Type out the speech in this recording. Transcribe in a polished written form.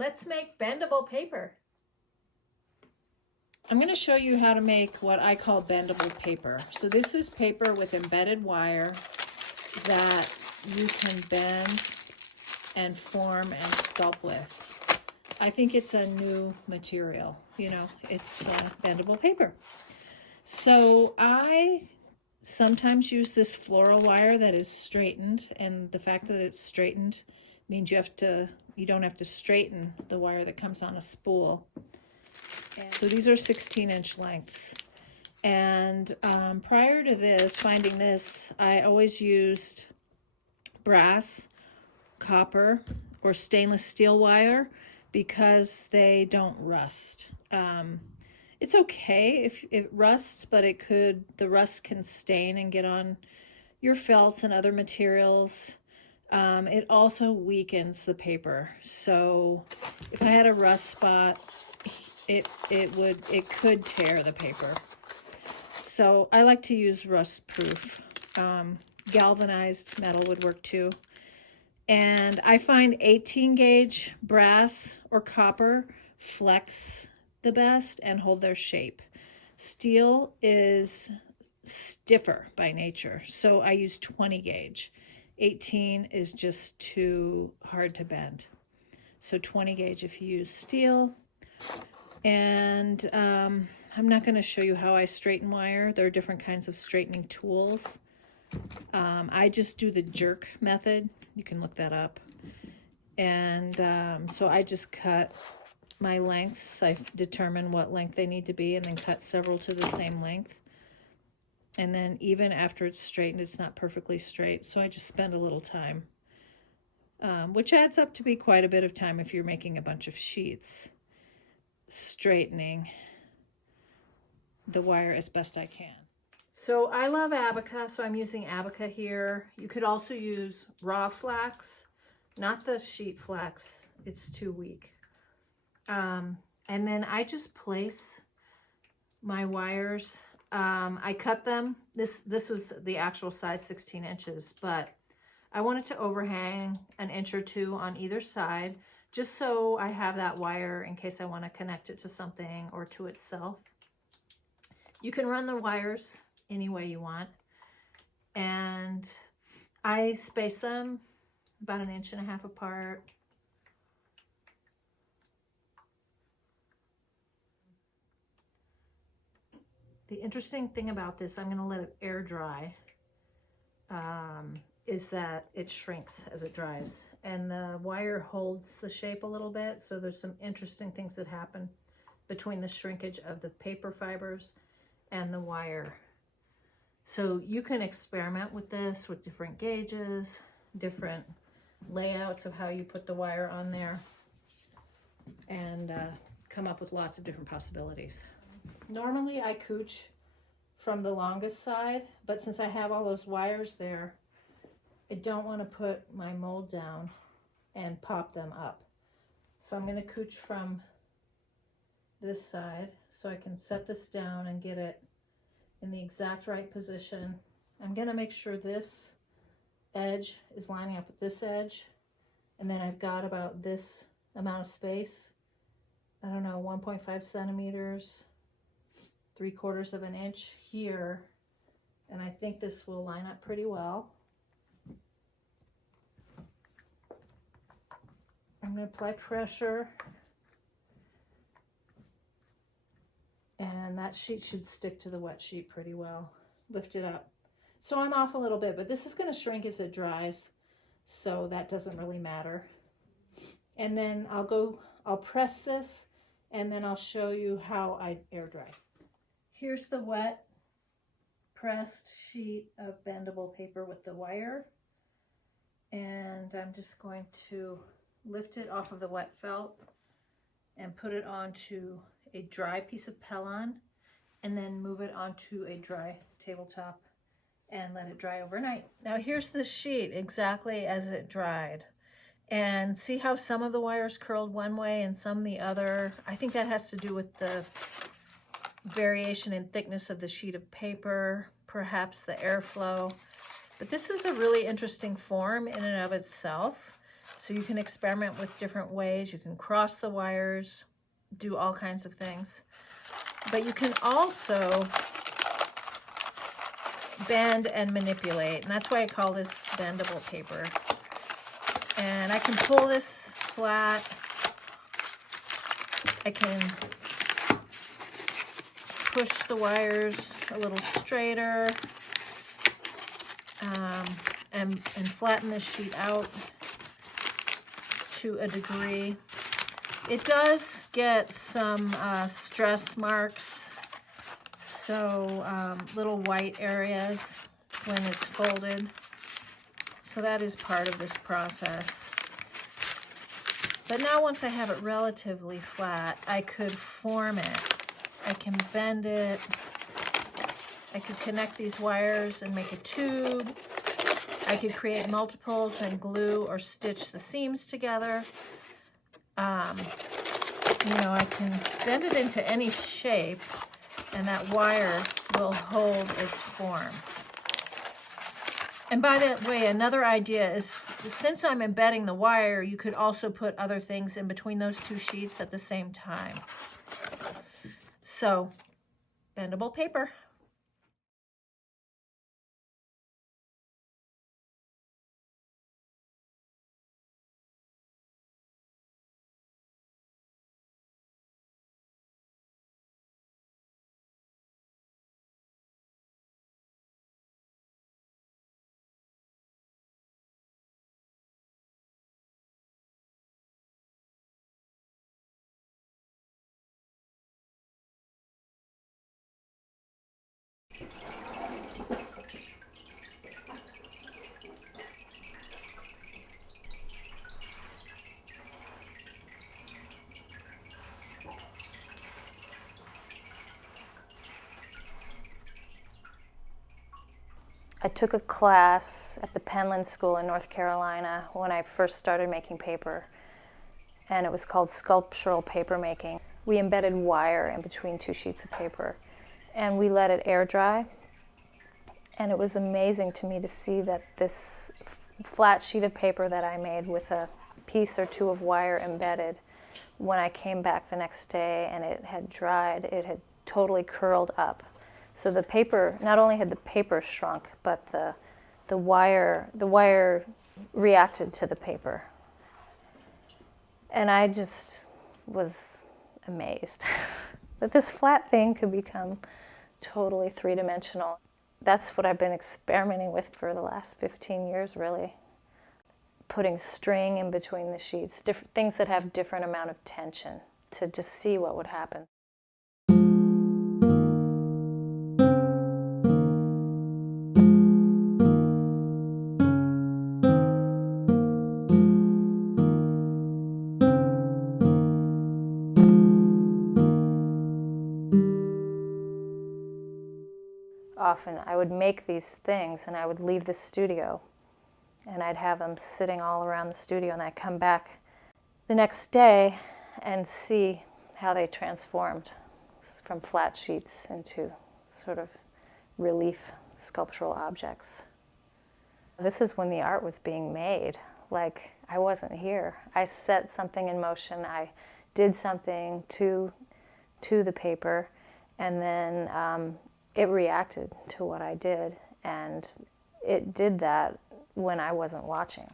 Let's make bendable paper. I'm going to show you how to make what I call bendable paper. So this is paper with embedded wire that you can bend and form and sculpt with. I think it's a new material, you know, it's bendable paper. So I sometimes use this floral wire that is straightened, and the fact that it's straightened means you don't have to straighten the wire that comes on a spool. And so these are 16-inch lengths. And prior to this, finding this, I always used brass, copper, or stainless steel wire because they don't rust. It's okay if it rusts, but the rust can stain and get on your felts and other materials. It also weakens the paper. So if I had a rust spot, it could tear the paper. So I like to use rust-proof. Galvanized metal would work too. And I find 18 gauge brass or copper flex the best and hold their shape. Steel is stiffer by nature, so I use 20 gauge. 18 is just too hard to bend. So 20 gauge if you use steel. And I'm not going to show you how I straighten wire. There are different kinds of straightening tools. I just do the jerk method. You can look that up. And so I just cut my lengths. I determine what length they need to be and then cut several to the same length. And then even after it's straightened, it's not perfectly straight. So I just spend a little time, which adds up to be quite a bit of time if you're making a bunch of sheets, straightening the wire as best I can. So I love Abaca, so I'm using Abaca here. You could also use raw flax, not the sheet flax. It's too weak. And then I just place my wires. I cut them. This was the actual size, 16 inches, but I want it to overhang an inch or two on either side, just so I have that wire in case I want to connect it to something or to itself. You can run the wires any way you want. And I space them about 1.5 inches apart. The interesting thing about this, I'm going to let it air dry, is that it shrinks as it dries. And the wire holds the shape a little bit, so there's some interesting things that happen between the shrinkage of the paper fibers and the wire. So you can experiment with this with different gauges, different layouts of how you put the wire on there, and come up with lots of different possibilities. Normally I cooch from the longest side, but since I have all those wires there, I don't want to put my mold down and pop them up. So I'm going to cooch from this side so I can set this down and get it in the exact right position. I'm going to make sure this edge is lining up with this edge, and then I've got about this amount of space, I don't know, 1.5 centimeters, 3/4 of an inch here, and I think this will line up pretty well. I'm going to apply pressure, and that sheet should stick to the wet sheet pretty well. Lift it up. So I'm off a little bit, but this is going to shrink as it dries, so that doesn't really matter. And then I'll press this, and then I'll show you how I air dry. Here's the wet pressed sheet of bendable paper with the wire, and I'm just going to lift it off of the wet felt and put it onto a dry piece of Pellon, and then move it onto a dry tabletop and let it dry overnight. Now here's the sheet exactly as it dried, and see how some of the wires curled one way and some the other. I think that has to do with the variation in thickness of the sheet of paper, perhaps the airflow. But this is a really interesting form in and of itself. So you can experiment with different ways. You can cross the wires, do all kinds of things. But you can also bend and manipulate, and that's why I call this bendable paper. And I can pull this flat. I can push the wires a little straighter, and flatten this sheet out to a degree. It does get some stress marks, so little white areas when it's folded. So that is part of this process. But now once I have it relatively flat, I could form it. I can bend it. I could connect these wires and make a tube. I could create multiples and glue or stitch the seams together. You know, I can bend it into any shape, and that wire will hold its form. And by that way, another idea is, since I'm embedding the wire, you could also put other things in between those two sheets at the same time. So, bendable paper. I took a class at the Penland School in North Carolina when I first started making paper, and it was called sculptural papermaking. We embedded wire in between two sheets of paper, and we let it air dry. And it was amazing to me to see that this flat sheet of paper that I made with a piece or two of wire embedded, when I came back the next day and it had dried, it had totally curled up. So the paper, not only had the paper shrunk, but the wire reacted to the paper. And I just was amazed that this flat thing could become totally three-dimensional. That's what I've been experimenting with for the last 15 years, really. Putting string in between the sheets, different things that have different amount of tension, to just see what would happen. Often I would make these things and I would leave the studio and I'd have them sitting all around the studio, and I'd come back the next day and see how they transformed from flat sheets into sort of relief sculptural objects. This is when the art was being made. Like, I wasn't here. I set something in motion. I did something to the paper, and then it reacted to what I did, and it did that when I wasn't watching.